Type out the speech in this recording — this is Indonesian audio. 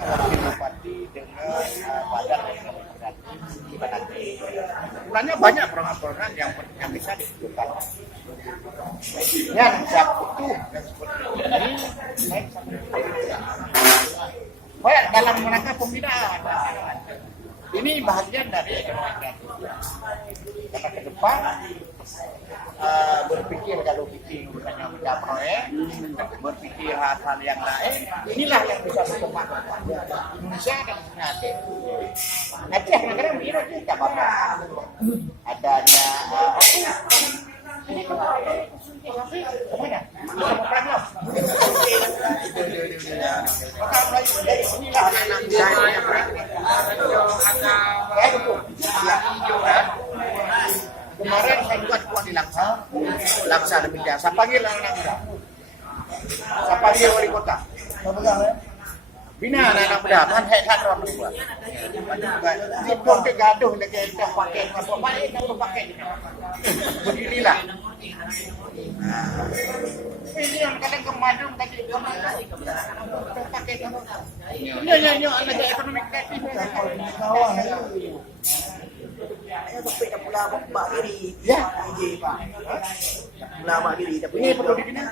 Wakil Bupati dengan badan administrasi Cibanati. Sebenarnya banyak program-program yang bisa ditunjukkan. Yang itu yang seperti ini, saya banyak dalam rangka pembinaan. Ini bahagian dari ekonomi kreatif. Karena ke depan berpikir kalau bikin misalnya punya proyek, berpikir hal-hal yang lain, inilah yang bisa berkembang Indonesia dan Indonesia. Nanti kadang-kadang mengira kita bapak adanya ini kemana? Inilah anak saya yang kemarin saya buat di Laksa demikian. Saya panggil anak muda. Saya panggil wali kota. Bina anak muda, kan hebat orang tua. Jepun ke gaduh lagi kita pakai apa baik kalau pakai. Beginilah. Ini yang kadang kemadung tadi pakai ini anak ekonomi kreatif. Saya sampai dah pula buat diri. Ya, Pak. Pula buat diri tapi ini perlu dibina.